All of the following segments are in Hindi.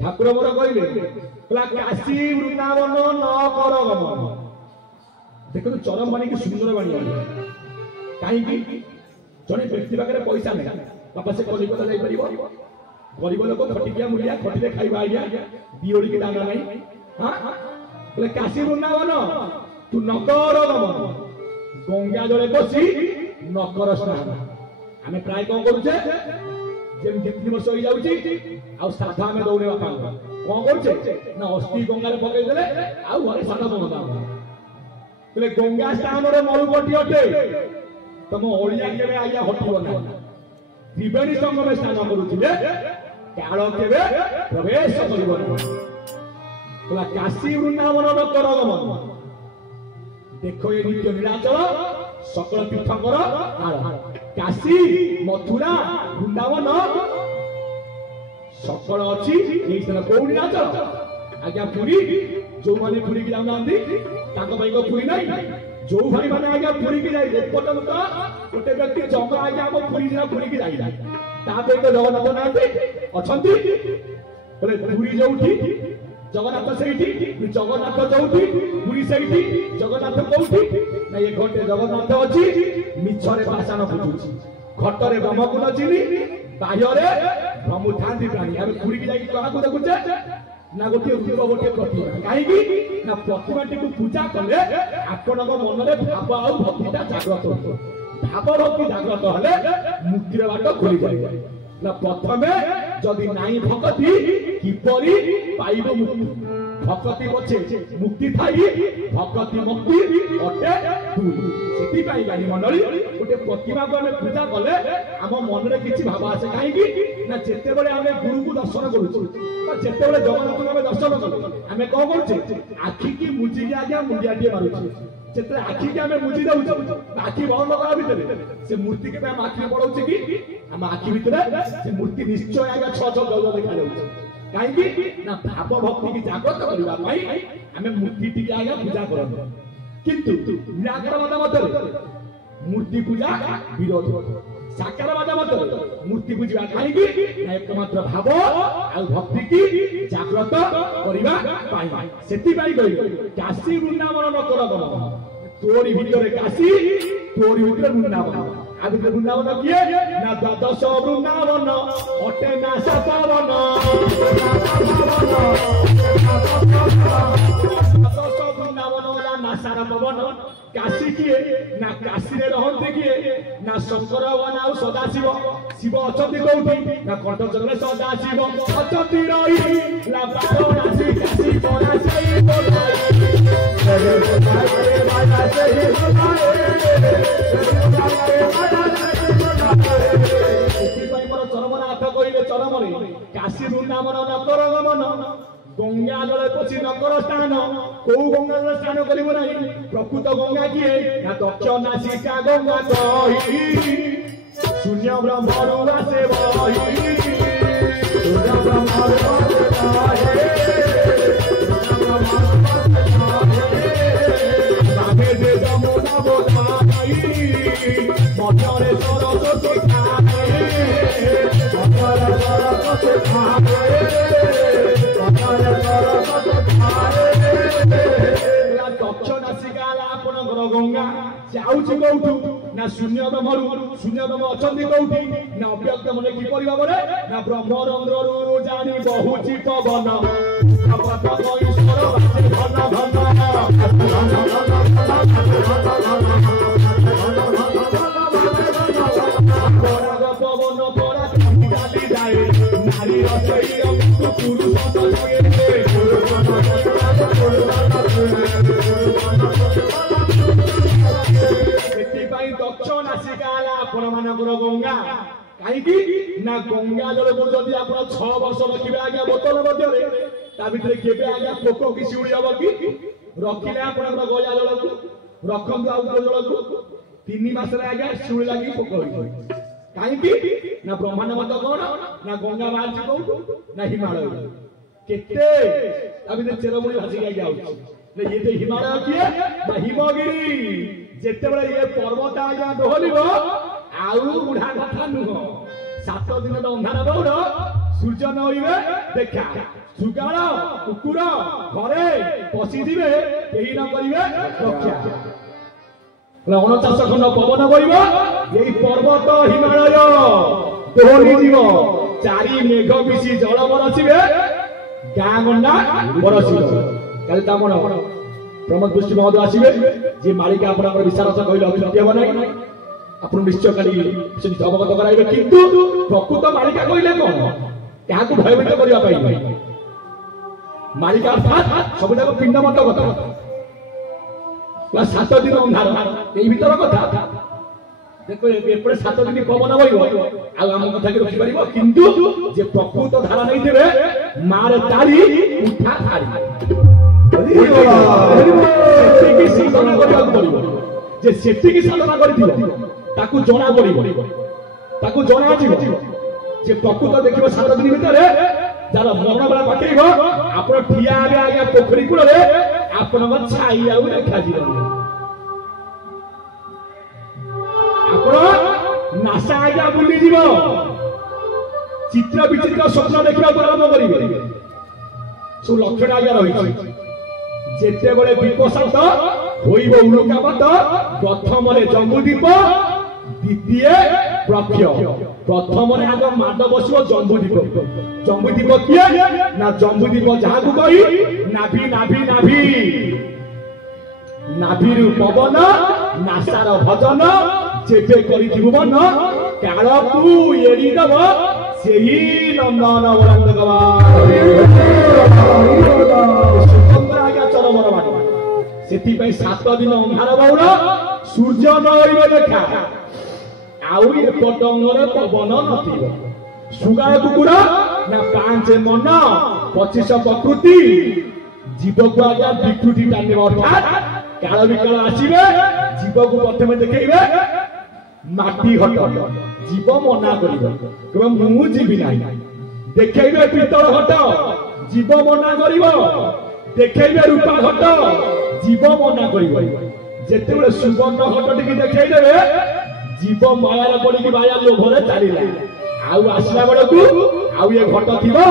ठाकुर मोर कहले काशी वृंदावन न कर गमन देखो चरम बाणी की सुंदर बाणी कहीं जड़े व्यक्ति पाखे पैसा नहीं बापा से कलिकता जापर गरीब लोक खटिकिया मूलिया खटिले खाइबा आज्ञा दिओड़ी की दाना नहीं हाँ बोले काशी वृंदावन तू नकर गमन गंगा जले बसी नकर स्नान आम प्राय कौन करुचे जेम 2-3 वर्ष हो जाउची आ साधा में दौड़े बापा कौन करुचे ना अस्थि गंगा रे पकई देले आ घरे साधा बनता बोले गंगा स्नान रे मरुपटी अटे तम ओलिया केबे आया हटिबो ना त्रिवेणी संगम स्नान करुथिले काल केबे प्रवेश करिबो ना बोला काशी वृंदावन न कर गमन देखो ये नित्य नीलाचल सकल तीर्थंकर काशी मथुरा वृंदावन सकल अच्छी कौ नीलाचल आज्ञा पुरी जो मैंने पुरी की जाऊना पुरी ना जो भाई मैंने आज्ञा पुरी की जाए पर्यंत गोटे व्यक्ति जंग आज्ञा हम पुरी जिला पुरी की जाइला तो जगन्नाथ ना अच्छा बोले पुरी जो जगन्नाथ से जगन्नाथ जोठी पुरी से जगन्नाथ कौटी ना ये घंटे जगन्नाथ अच्छी मिछरे पाषाण फुटुची घटरे ब्रह्मकुल चिनी बाह्य ब्रह्म था प्राणी आम पुरी की जाकि क्या देखुचे ना गोटे रूप गोटे प्रतिमा कहीं ना प्रतिमाटी को पूजा कले आपण मन में भाव आ भक्तिटा जाग्रत भाव भक्ति जाग्रत हेले मुक्तिर बाट खोली जाए ना प्रथमे जदि नाई भक्ति किपरि पाइब मुक्ति भक्ति पछे मुक्ति थाई भक्ति मुक्ति अटे दुई से गाड़ी मंडली गोटे प्रतिमा को आम पूजा कले आम मन में किसी भाव आसे कहीं ना जिते बड़े आम गुरु को दर्शन करुचे जिते बड़े जगन्नाथ को दर्शन कले आम कौन करुचे आखि की मुझी आज्ञा मुंडियाटे मारुचे जिते आखि की आम मुझी दौचे आखि बंद करा भितर से मूर्ति के आम आखि पड़ाऊे कि आम आखि भितर से मूर्ति निश्चय आज्ञा छह देखा जाऊे कहीं ना भाव भक्ति की जागृत करने आम मूर्ति टी आज्ञा पूजा करते किंतु निराकारवाद मत मूर्ति पूजा विरोध साकारवाद मत मूर्ति पूजा कहीं एकमात्र भाव आ भक्ति की जागृत करने से काशी वृंदावन न कर तोरी भितर काशी तोरी भितर वृंदावन आ भितर वृंदावन किए ना द्वादश वृंदावन अटे ना सतावन सारा पवन काशी किए ना काशी रे रहते किए ना शंकर ना सदाशिव शिव अछंती कौटी ना कंठचर सदाशिव अछंती रही ला बारासी काशी परा सही बोलाई चरमनाथ कहले चरम काशी वृंदावन न कर गमन गंगा जले पशी नकर स्थान कौ गंगा जल स्नान करिबो नाही प्रकृत गंगा किए ना दक्ष नासिका गंगा कहि शून्य ब्रह्मरु आसे बहि शून्य ब्रह्मरु आसे बहि बाबे जे जमुना बोधाई मधुरे सरस्वती खाए मधुरे सरस्वती खाए दक्ष नासिका गंगा से आउची कौठू ना शून्य ब्रह्मरु शून्य ब्रह्म अछंती कौठी ना अव्यक्त मन किपरि भाबरे ना ब्रह्मरंध्ररु जानी बहुची पवन ईश्वर बाजे घन पवन परा गाली जाए नारी रचई पुरुष दक्ष नासिका आपण मानकर गंगा कहीं ना गंगा जल को जदि आप 6 वर्ष रखिए आज्ञा बोतल मध्य ता भितर केबे आज्ञा पोको कि शिउली हबो कि रखिले आपनकर गया जल को रखंतु आउटर जल को 3 मास रे आज्ञा शिउली लागी पोको होई काई कि ना ब्रह्मांड मत कोन ना गंगा बाहर को ना हिमालय केते ता भितर चेरमुली भासी गया आउछ ने ये तो हिमालय किए ना हिमगिरी जेते बळे ये पर्वत आज्ञा दोहलिबो आउ बुढा कथा नुह 7 दिन अंधार बौर सूर्य न होइबे देखा सुगाळ कुकुर घरे पसी दिबे केही न करिवे रक्षा 49 खंड पवन बहिबो एई पर्वत हिमालय दोहली जीव चारि मेघ मिसी जल बरसिबे गाँ गंडा बरसिबो काल तामण प्रमोद दृष्टि महोदय आसिबे जे मालिका आपनकर विचारस कहिलो अभिनय हेबो नै आपण निश्चय काली से अवगत कराइबे किंतु प्रकृत मालिका कहिले कोन काहाकू भयभीत करिया पाई मालिका अर्थात सबुजाक पिंड मत कथा 7 दिन अंधार एई भीतर कथा देखो एपड़े 7 दिन पवन बहिबो आ हम कथा के रखि परिबो किंतु जे प्रकृत धारा नै देबे मारे ताली उठा थारी सेठी साधना करिया पड़िबो जे सेठी साधना करिथिबो ताकू जणा पड़िबो ताकू जणा आजिबो जे प्रकृत देखिबो 7 दिन भीतर जार मरण बेला पाकेइबो आपण ठिया आबे आगे पोखरी कुळ रे आपण छाई आउ देखा जिबो आपण नासा आगे बुली जिवो चित्र विचित्र स्वप्न देखिबा आरंभ करिबे सो लक्षण आगे रही जेते बळे विपसात होइबो उल्कापात प्रथम रे जम्बूद्वीप द्वितीय प्रख्य प्रथम रे आग माड बसिबो जम्बूद्वीप किए ना जम्बूद्वीप जहा को कहि नाभि नाभि नाभि नाभिरु पवन नासार भजन जेबे करिथिबो मन काळकू एडी दब सेही नंदन वरंदगवा सेति 7 दिन अंधार बौर सूर्य नइबे देखा आउ ए पटंगरे पवन नथिबो सुगाळ कुकुर ना 5 मन 25 प्रकृति जीव को आज्ञा विकृति टाने अर्थात काल विकाल आसीबे जीव को प्रथमे देखैबे माटी हट जीव मना करिबो केबे मु जीवी नाही देखैबे पितल हट जीव मना करिबो देखैबे रूपा हट जीव मना करिबो जेतेबेले सुवर्ण हट टिके देखै देबे जीव मायार पडिकी माया लोभरे चालिला आउ आसला बेलकू आउ ये घट थिबो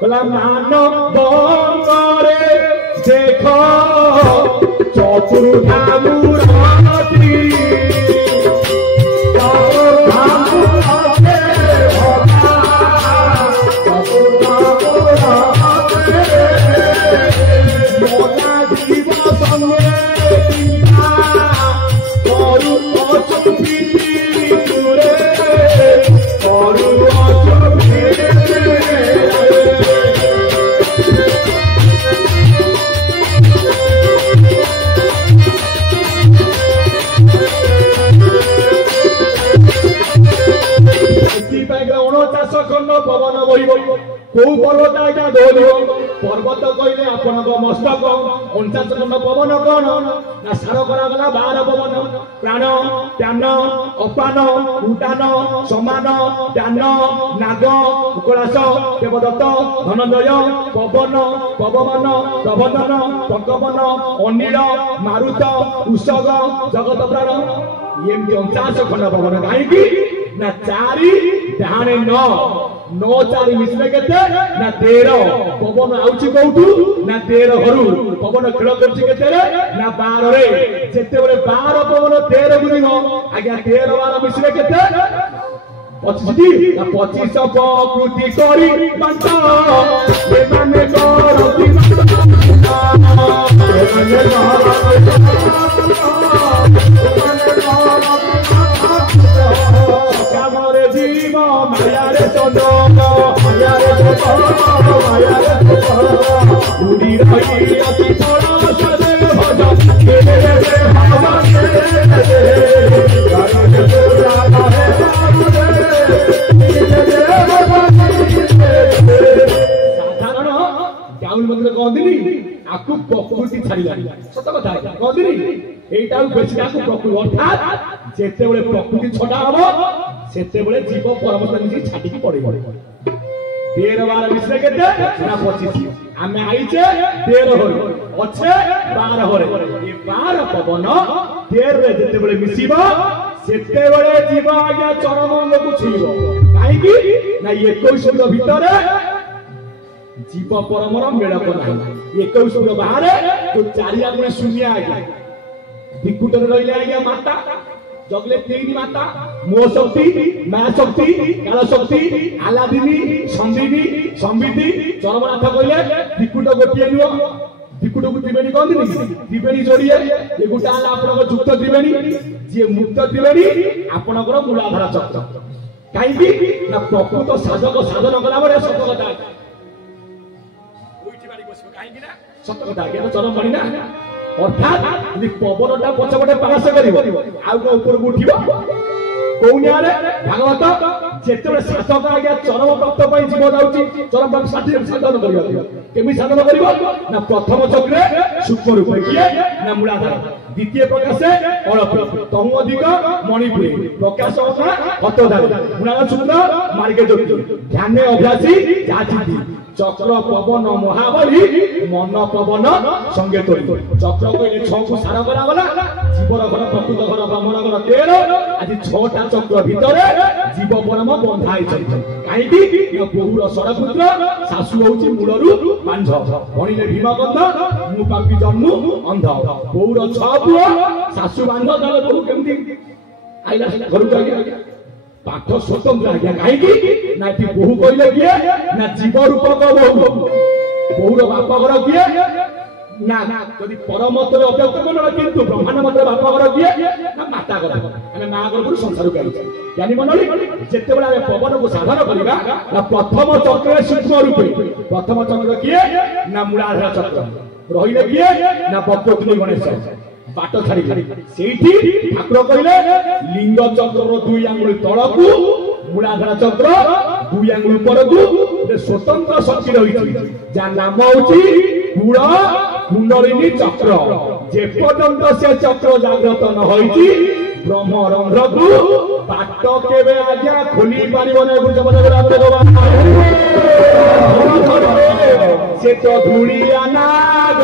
कला मान बंगरे देखो चतुर्धा मूर्ति पवन बहिबो को पर्वत आज्ञा दोलिबो पर्वत कइले आपनक मस्तक 49 खंड पवन कोन ना सार करा गला 12 पवन प्राण त्यान अपान उदान समान त्यान नाग उकलास देवदत्त धनंजय पवन पवमान प्रबोधन प्रकपन अनिल मारुत उषग जगत प्राण एम 49 खंड पवन काईकी ना 4 डाहाणे 9 4 मिसले केते ना 13 पवन आउची कोउटू ना 13 घरु पवन खेल करछि केते रे ना 12 रे जेते बेले 12 पवन 13 गुनिनो आज्ञा 13 12 मिसले केते 25 ना 25 प्रकृति करी बंटा ए माने करती कामरे जीव माया रे चंदन माया रे माया रे उड़ी रही अति बड़ा सदे भजन के रे भगवान साधारण आपको प्रकृति छाड़िलानी सत कथा कहदिनी एटा बेसी आपको प्रकृति अर्थात जेते बेले प्रकृति छडा हबो सेते बेले जीव परमत निजी छाडी की पड़े 13 विषय केते ना 25 आमे आइचे 13 होय अच्छे 12 होरे ये 12 पवन 13 रे जेते बेले मिसिबो सेते बेले जीव आज्ञा चरम अंग को छुइबो काहे की ना 21 रो भितरे जीव परमर मेलक नाही 21 रो बाहर तो चारिया गुणे शून्य आज्ञा दिकुटर रहिले आज्ञा माता जगले 3 माता मो शक्ति माया शक्ति काल शक्ति आलादिनी संबिनी संबिति चरमनाथ कहले दिकुट गोटिए नियो दिकुट को त्रिवेणी कहंदिनी त्रिवेणी जोड़िए ये गुटा आला आपन युक्त त्रिवेणी जे मुक्त त्रिवेणी आपनकर मूलाधार चक्र काई भी ना प्रकृत साधक साधन कला बडे सत कथा ओइठी बाड़ी बसबो काई कि ना सत कथा के चरम बाड़ी ना अर्थात यदि पवनटा पछपटे पास करिवो आउ को ऊपर को उठिबो कोउनियारे भागवत जेतेबे साधक आज्ञा चरम प्राप्त पई जीव जाउची चरम प्राप्त साधन करिवो केमि साधन करिवो ना प्रथम चक्रे सूक्ष्म रूप किए ना मूलाधार द्वितीय प्रकाशे अळप तहु अधिक मणिपुरी प्रकाश होता हतधारी मूलाधार सूत्र मार्गे जोति ध्याने अभ्यासी जाचिति चक्र पवन महाबली मन पवन संगे तोरी चक्र कहले 6 को सारा करा गला जीवर घर प्रकृत घर ब्राह्मण घर 13 आज 6टा चक्र भितरे जीव परम बंधाई छै काहे की बहुर सरपुत्र सासु होची मूलरु मांझ भणिले भीमगंध मु पापी जन्म अंध बहुर 6 पुआ सासु बांध ताले बहु केमती आइला घर को आगे पाठ स्वतंत्र आज्ञा काहे की ना ती बहु कहले किए ना जीव रूपक बहु बहुर बाप घर किए ना यदि परमत रे अव्यक्त मन किंतु ब्रह्मांड मत बाप घर किए ना माता घर माने मां घर पुर संसार को आइछ यानी मनली जेते बेला पवन को साधन करिबा ना प्रथम चक्र सूक्ष्म रूपे प्रथम चक्र किए ना मूलाधार चक्र रहिले किए ना बक्रोत्नी गणेश बाट छाड़ी सेठी ठाकुर कहले लिंग चक्र रो 2 आंगुल तळकु मूलाधार चक्र 2 आंगुल ऊपरकु ए स्वतंत्र शक्ति रहिछि जा नाम होछि गुण कुंडलिनी चक्र जे पर्यंत से चक्र जागृत न होइछि ब्रह्म रंध्र को बाट केबे आज्ञा खोली पारिबो नै गुरु भगवान से तो धुलिया नाग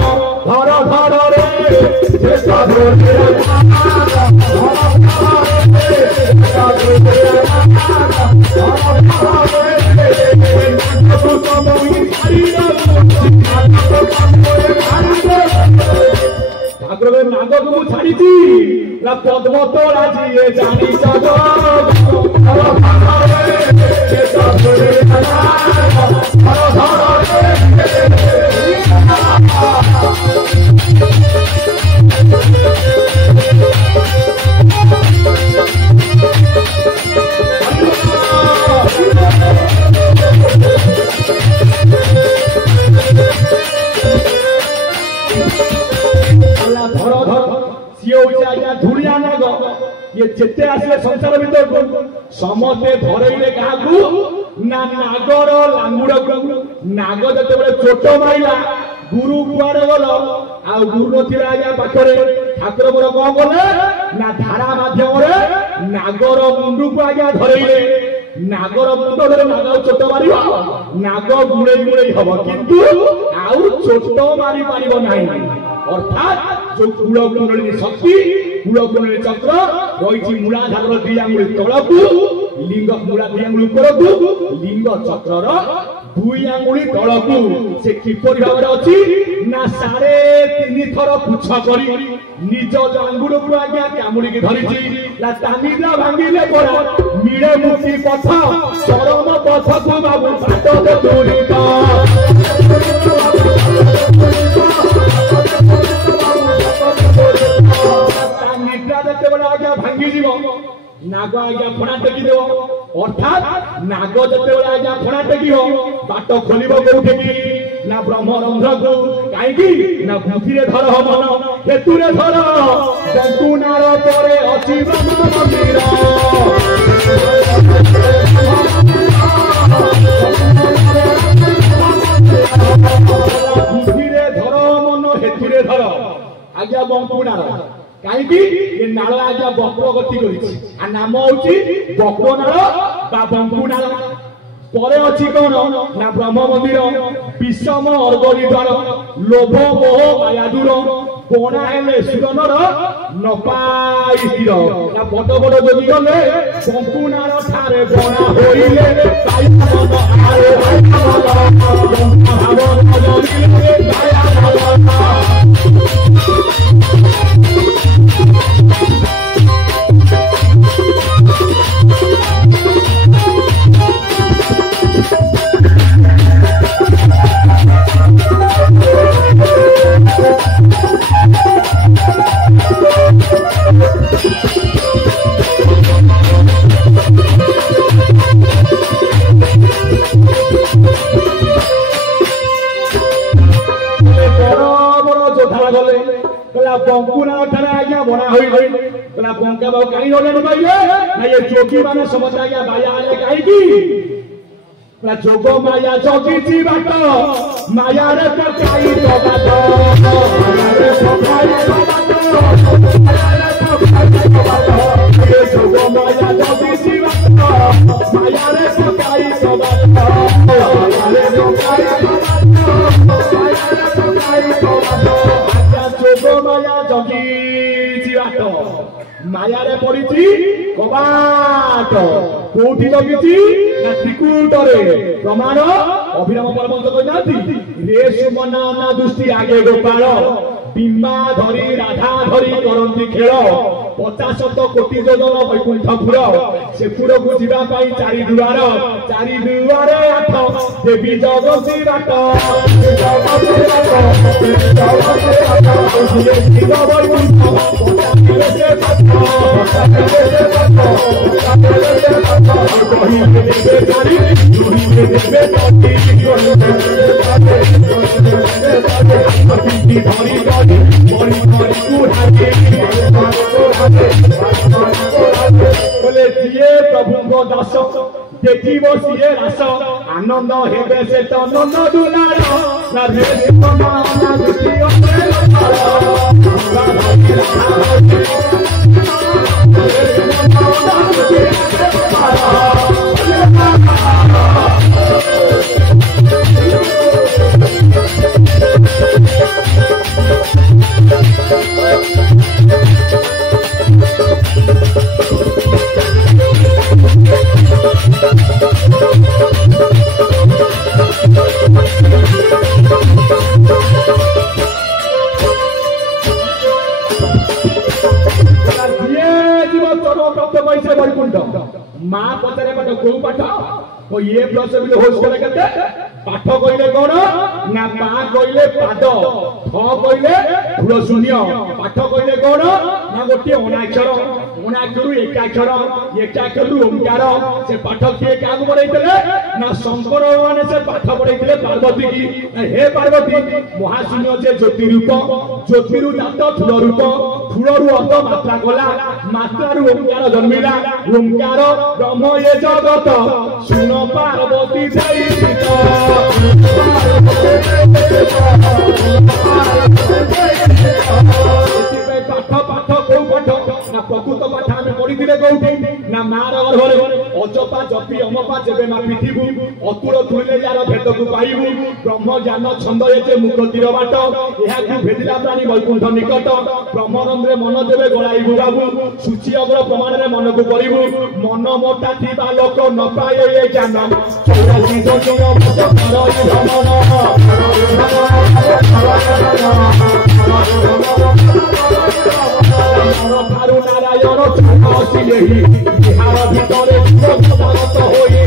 धर धर रे से तो धुलिया नाग ठाकुर नाग को मु छाड़ी थी ना पद्म तोड़ा जी ये जानी सजो धुलिया नाग ये जेते आसे संसार भीतर को समते धरइले काकू ना नागर लांगुड़ को नाग जते बेले चोट मारिला गुरु कुआरे गलो आ गुरु नथिरा आज्ञा पाखरे ठाकुर मोर कोन कले ना धारा माध्यम रे नागर मुंडू को आज्ञा धरइले नागर मुंड धरे नाग चोट मारिबो नाग गुळे गुळे हबो किंतु आउ चोट मारि पारिबो नाही अर्थात जो कूल कुंडलिनी शक्ति कूल कुंडलिनी चक्र रही मूलाधार 2 आंगुल तलकू लिंग मूला 2 आंगुल उपरकू लिंग चक्र 2 आंगुल तलकू से किपरि भाव अछि ना 3.5 थर पुछ करी निज आंगुल को आज्ञा कामुड़ी की धरिछि ला तामिदा भांगिले पड़ा मिळे मुक्ति पथ चरम पथ को बाबू बाट दे तोरिता भांगी जीव नाग आज्ञा फणा टेकी देव अर्थात नाग जते आज्ञा फणा टेकी हो बाट खोलिबो कोठे की ना ब्रह्म रंध्र को काई की ना बुद्धि रे धर मन हेतु रे धर जंतुनार परे अछि ब्रह्म मंदिर बुद्धि रे धर मन हेतुरे धर आज्ञा बंकु नाल कहीं नाल आज्ञा बक्र गति कर नाम हूँ बक्र नाल बा बंकु नाल परे अच्छी कौन ना ब्रह्म मंदिर विषम अर्गरी द्वार लोभ मोह माया दूर कोणा हेले सुरनर नपाई स्थिर ना बड़ बड़ जोगी गले बंकु नाल ठारे बणा होइले काया मन आरे भावन जगिले काया बंका बाबू कहीं ये जोगी मान समझ आज्ञा बाया आले कहीं जोग माया जगी बाट माया रे पकाई बात जोग माया जगी बाट माया रे पकाई जोग माया जगी बाट माया रे पड़ी कबाट कोठी लगी ना त्रिकूटरे प्रमाण अभिराम परमंत कहते रे सुमना ना दृष्टि आगे गोपाल बिम्बा धरी राधा धरी करती खेल 50 कोटी जोजन वैकुंठपुर से पुर को जावाई चारि दुआरे आठ देवी जगती बाट प्रभु दास देखिब सीए रास आनंद हेबे से तो नंद दुलार माँ पचारे पाठ को पाठ ये प्लस होस्टल के पाठ कहले कौन ना पा कहले पाद ठ कहले फूल शून्य पाठ कहले कौन ना गोटे अनाक्षर अनाक्षर एकाक्षर ओंकार से पाठ किए क्या पढ़ाई ना शंकर भगवान से पाठ पढ़ाई पार्वती की हे पार्वती महाशून्य से ज्योति रूप ज्योतिरु दात फूल रूप फूलरू अर्थ मात्रा गला मात्रारू ओंकार जन्मिला ओंकार ब्रह्म ये जगत सुन पार्वती पाठ पाठ कौ पाठ ना प्रकृत पाठ आम पढ़ी कौटे ना मार घर अजपा जपी अमपा जेबे ना पिठिबू अतुल तुले यार भेद को पाइबू ब्रह्म ज्ञान छंद एजे मुख तीर बाट यह भेदिला प्राणी वैकुंठ निकट ब्रह्मानंदे मन देवे गलाइबू बाबू सूची अग्र प्रमाण रे मन को करिबू मन मोटा थिबा लोक न पाए ये ज्ञान 84 जन मत करई भ्रमण थारु नारायण छासिलेही बिहार भितरे भक्त होई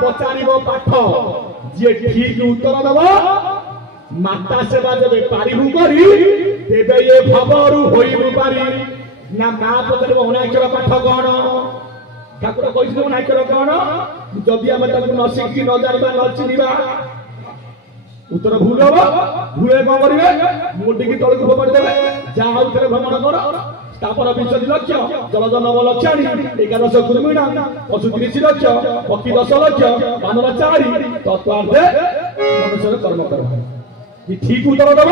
पचारिब पाठ जे ठीक उत्तर दब माता सेवा जब पारिबू करी तेबे ये भवरु होइबू पारी ना माँ पचारिब अनाक्षर पाठ कौन ठाकुर कहि अनाक्षर कौन जदि आम न शिखी न जाना न चिन्हवा उत्तर भूल हम भूले कौन करेंगे मुंडी की तौक फोपाड़ी देवे जहाँ भ्रमण कर तापर 20 लक्ष जलजन लक्षाणी 11 कुर्मीणा पशु 30 लक्ष पक्षी 10 लक्ष बानर 4 तत्वार्थे मनुष्य कर्म कर ठीक उत्तर दब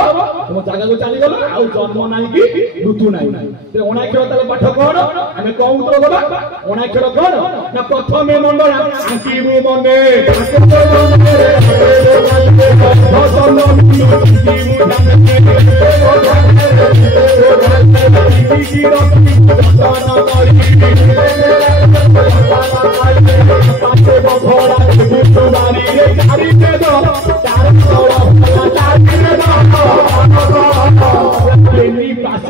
तुम जगह को चली गल आ जन्म ना कि ऋतु ना अणाक्षर ताले पाठ कौन आम कौन उत्तर दबा अणाक्षर कौन ना प्रथमे मंडल आंकिबु मने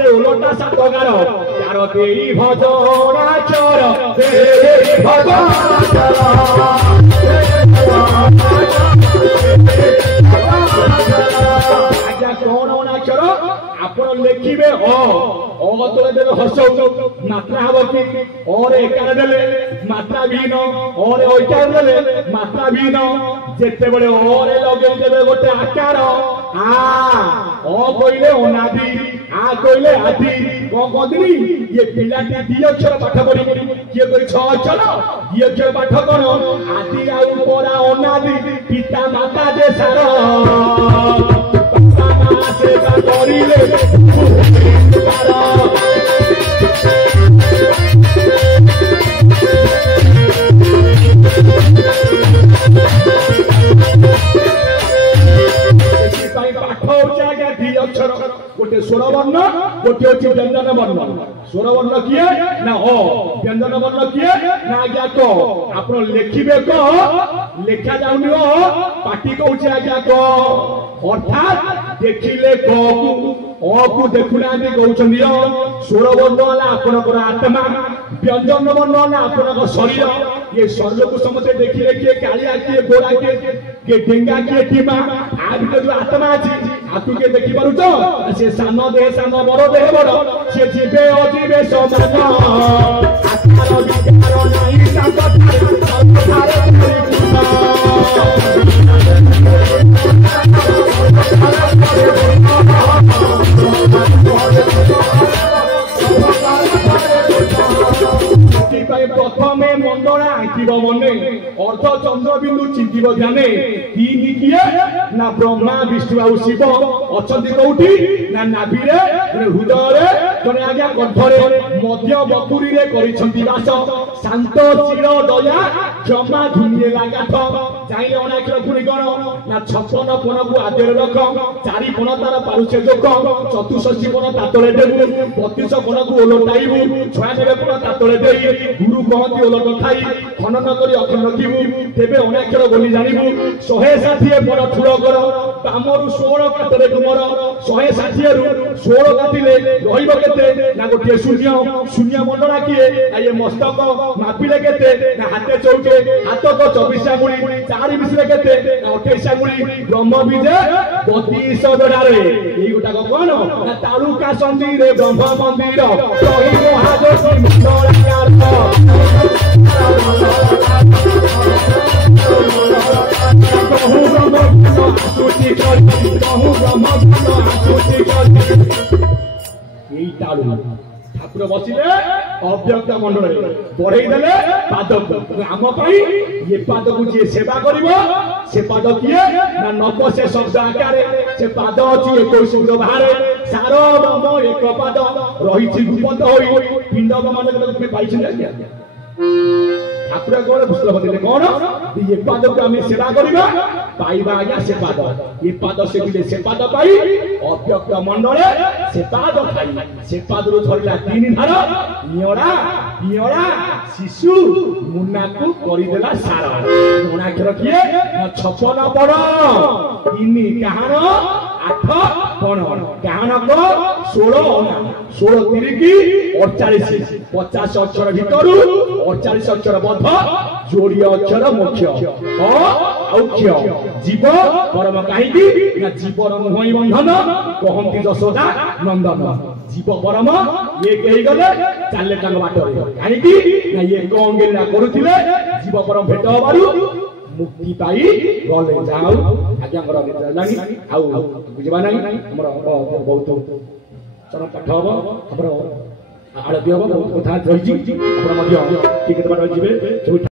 उलटा सातगार चार देई भजनाचर आज्ञा कौन अनाक्षर आपण लिखिबे अतले देवे हस मात्रा हब कि और एकार देले मात्रा विहीन और ओकार देले मात्रा विहीन जेते बेले और लगे देवे गोटे आकार आ कहले अनादि आ कहले आदि कौन कहती ये पिलाटी 2 अक्षर पाठ पढ़ी किए कोई 6 अक्षर 2 अक्षर पाठ कर आदि आ परा अनादि पिता माता जे सार से करिले अक्षर गोटे स्वर वर्ण गोटे अच्छी व्यंजन वर्ण स्वर वर्ण किए ना व्यंजन वर्ण किए ना आज्ञा क आप लिखिबे क लेखा जाऊनी पाटी कहूँ आज्ञा क अर्थात देखिले को देखुना कहते स्वर वर्ण है आपणकर आत्मा व्यंजन वर्ण है आपणक शरीर ये शरीर को समझे देखिले किए कालिया किए गोरा किए डेंगा किए टीमा आ भीतर जो आत्मा अच्छी आपू के देखी पारुच से सान देह सान बड़ देह बड़ से जीवे अजीवे समान आत्मार विचार नहीं प्रथमे मंडला आंकिब मने अर्ध चंद्र बिंदु चिंतिब ध्याने तीन किए ना ब्रह्मा विष्णु और शिव अछंती कौटी ना नाभिरे हृदय जने आज्ञा कंठरे मध्य बकुरी रे करिसंती वास शांत चिर दया जमा धुनिए लागाठ चाहे अनाक्षर पुणी कौन ना 56 पन को आदेर रख 4 पन तार पारुचे जोक 64 पन तातले देबु 32 पन को ओलटाइबु 96 पन तातले देई गुरु कहती ओलट खाई खनन करी अखंड रखिबु तेबे अनाक्षर बोली जानिबु 160 पन ठुर कर बामरु 16 कातरे तुमर 160 रु 16 काटिले रहिबो केते ना गोटे शून्य शून्य मंडला किए ना ये मस्तक मापिले केते ना हाथे चौके हाथ को 24 आंगुली 4 मिसले केते ना 28 आंगुली ब्रह्म बीजे 32 जोड़ारे एई गोटा कोन ना तालुका संधि रे ब्रह्म मंदिर रही महाजोती मंडलाकार ठाकुर बसिले अव्यक्त मंडल बढ़े देले पाद आम ये पाद को जी सेवा कर से पाद किए ना नक से शब्द आकार से पाद अच्छी 21 शब्द बाहर सार मम एक पाद रही गुपत हो पिंडक मान पाई ठाकुर कौन पुस्तक बदले कौन ये पाद को आम सेवा करवा पाइबा आज्ञा से पाद ये पाद से पाद पाई अव्यक्त मंडल से पाद खाई से पाद रू झरला 3 धार नियड़ा पियड़ा शिशु मुन्ना को करिदेला सारा अनाक्षर किए 56 पड़ 3 कहान 8 पण कहान को 16 अना 16 तिरिकी 48 50 अक्षर भीतर 48 अक्षर बध जोड़ी अक्षर मुख्य औख्य जीव परम कहीं ना जीवर मुहई बंधन कहती जशोदा नंदन जीव परम ये कही गले चले बाटर कहीं ना ये कंगेला करुले जीव परम भेट हबारू मुक्ति पाई गले जाऊ आज्ञा जानी बुझा ना बहुत चरण पाठ हम ଆଳତି ହବ କଥା ରହିଛି ଆପଣ ମଧ୍ୟ ଟିକେ ବାଟ ଯିବେ